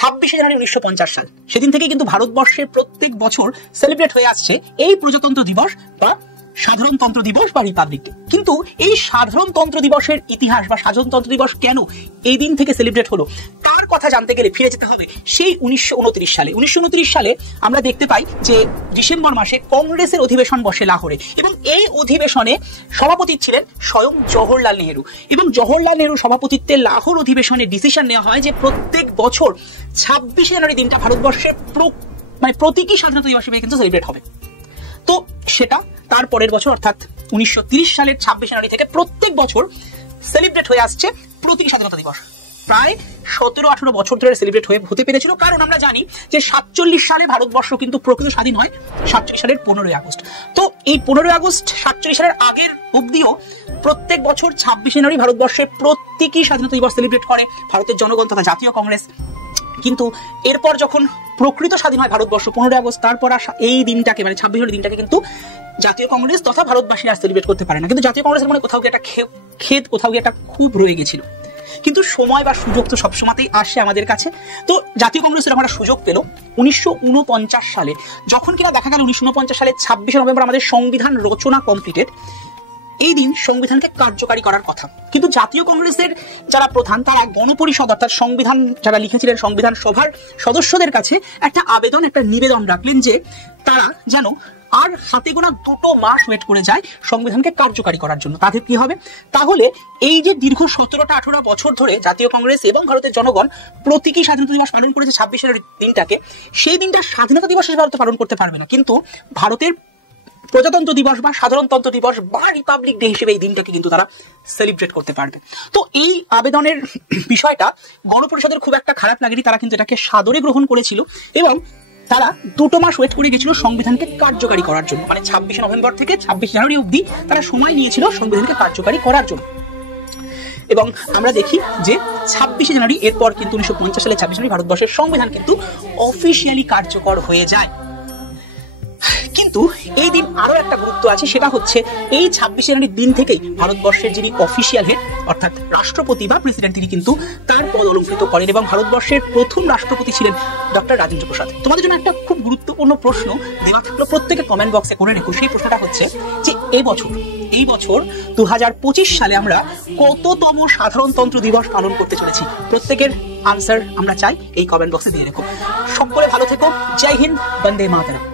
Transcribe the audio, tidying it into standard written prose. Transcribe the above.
26 জানুয়ারি 1950 সাল, সেদিন থেকে কিন্তু ভারতবর্ষের প্রত্যেক বছর সেলিব্রেট হয়ে আসছে এই প্রজাতন্ত্র দিবস বা সাধারণতন্ত্র দিবস বা রিপাবলিক। কিন্তু এই সাধারণতন্ত্র দিবসের ইতিহাস বা সাধারণতন্ত্র দিবস কেন এই দিন থেকে সেলিব্রেট হলো তার কথা জানতে গেলে ফিরে যেতে হবে সেই 1929 সালে। 1929 সালে আমরা দেখতে পাই যে ডিসেম্বর মাসে কংগ্রেসের অধিবেশন বসে লাহোরে, এবং এই অধিবেশনে সভাপতি ছিলেন স্বয়ং জওহরলাল নেহেরু। এবং জওহরলাল নেহেরুর সভাপতিত্বে লাহোর অধিবেশনে ডিসিশন নেওয়া হয় যে প্রত্যেক বছর 26 জানুয়ারি দিনটা ভারতবর্ষের প্রতীকী স্বাধীনতা দিবস হিসেবে কিন্তু সেলিব্রেট হবে। তো সেটা তার পরের বছর অর্থাৎ 1930 সালের 26 জানুয়ারি থেকে প্রত্যেক বছর সেলিব্রেট হয়ে আসছে প্রতীকী স্বাধীনতা দিবস। প্রায় 17-18 বছর ধরে সেলিব্রেট হতে পেরেছিল, কারণ আমরা জানি যে 47 সালে ভারতবর্ষ কিন্তু প্রকৃত স্বাধীন হয় 47 সালের 15ই আগস্ট। তো এই 15ই আগস্ট 47 সালের আগের অবধিও প্রত্যেক বছর 26 জানুয়ারি ভারতবর্ষের প্রতীকী স্বাধীনতা দিবস সেলিব্রেট করে ভারতের জনগণ তথা জাতীয় কংগ্রেস। কিন্তু এরপর যখন প্রকৃত স্বাধীন হয় ভারতবর্ষ 15ই আগস্ট, তারপর এই দিনটাকে মানে 26 জানুয়ারি দিনটাকে কিন্তু জাতীয় কংগ্রেস তথা ভারতবাসী আর সেলিব্রেট করতে পারে না। কিন্তু জাতীয় কংগ্রেসের মনে কোথাও গিয়ে একটা খেদ, কোথাও গিয়ে একটা খুব রয়ে গেছিল। কিন্তু সময় বা সুযোগ তো সবসময়তেই আসে আমাদের কাছে। তো জাতীয় কংগ্রেস এরকম একটা সুযোগ পেল 1949 সালে, যখন কিনা দেখা গেল 1949 সালে 26 নভেম্বর আমাদের সংবিধান রচনা কমপ্লিটেড। এই দিন সংবিধানকে কার্যকারী করার কথা, কিন্তু জাতীয় কংগ্রেসের যারা প্রধান তারা গণপরিষদ অর্থাৎ সংবিধান যারা লিখেছিলেন সংবিধান সভার সদস্যদের কাছে একটা আবেদন, একটা নিবেদন রাখলেন যে তারা যেন আর হাতে গোনা 2 মাস ওয়েট করে যায় সংবিধানকে কার্যকারী করার জন্য। তাদের কি হবে? তাহলে এই যে দীর্ঘ 17-18 বছর ধরে জাতীয় কংগ্রেস এবং ভারতের জনগণ প্রতীকী স্বাধীনতা দিবস পালন করেছে 26 জানুয়ারি দিনটাকে, সেই দিনটা স্বাধীনতা দিবস হিসেবে ভারত পালন করতে পারবে না, কিন্তু ভারতের প্রজাতন্ত্র দিবস বা সাধারণতন্ত্র দিবস বা রিপাবলিক ডে হিসেবে এই দিনটাকে কিন্তু তারা সেলিব্রেট করতে পারবে। তো এই আবেদনের বিষয়টা গণপরিষদের খুব একটা খারাপ লাগেনি, তারা কিন্তু এটাকে সাদরে গ্রহণ করেছিল এবং তারা 2 মাস ওয়েট করে গেছিল সংবিধানকে কার্যকারী করার জন্য। মানে 26 নভেম্বর থেকে 26 জানুয়ারি অবধি তারা সময় নিয়েছিল সংবিধানকে কার্যকারী করার জন্য। এবং আমরা দেখি যে 26 জানুয়ারি এরপর কিন্তু 1950 সালে 26 জানুয়ারি ভারতবর্ষের সংবিধান কিন্তু অফিসিয়ালি কার্যকর হয়ে যায়। কিন্তু এই দিন আরো একটা গুরুত্ব আছে, সেটা হচ্ছে এই 26 জানুয়ারির দিন থেকেই ভারতবর্ষের যিনি অফিসিয়াল হেড অর্থাৎ রাষ্ট্রপতি বা প্রেসিডেন্ট তিনি কিন্তু তার পদ অলঙ্কৃত করেন এবং ভারতবর্ষের প্রথম রাষ্ট্রপতি ছিলেন ডক্টর রাজেন্দ্র প্রসাদ। তোমাদের জন্য একটা খুব গুরুত্বপূর্ণ প্রশ্ন দেওয়া থাকলো, প্রত্যেকে কমেন্ট বক্সে করে রেখো। সেই প্রশ্নটা হচ্ছে যে এই বছর 2025 সালে আমরা কততম সাধারণতন্ত্র দিবস পালন করতে চলেছি? প্রত্যেকের আনসার আমরা চাই এই কমেন্ট বক্সে দিয়ে রেখো। সকলে ভালো থেকো। জয় হিন্দ, বন্দে মাতরম।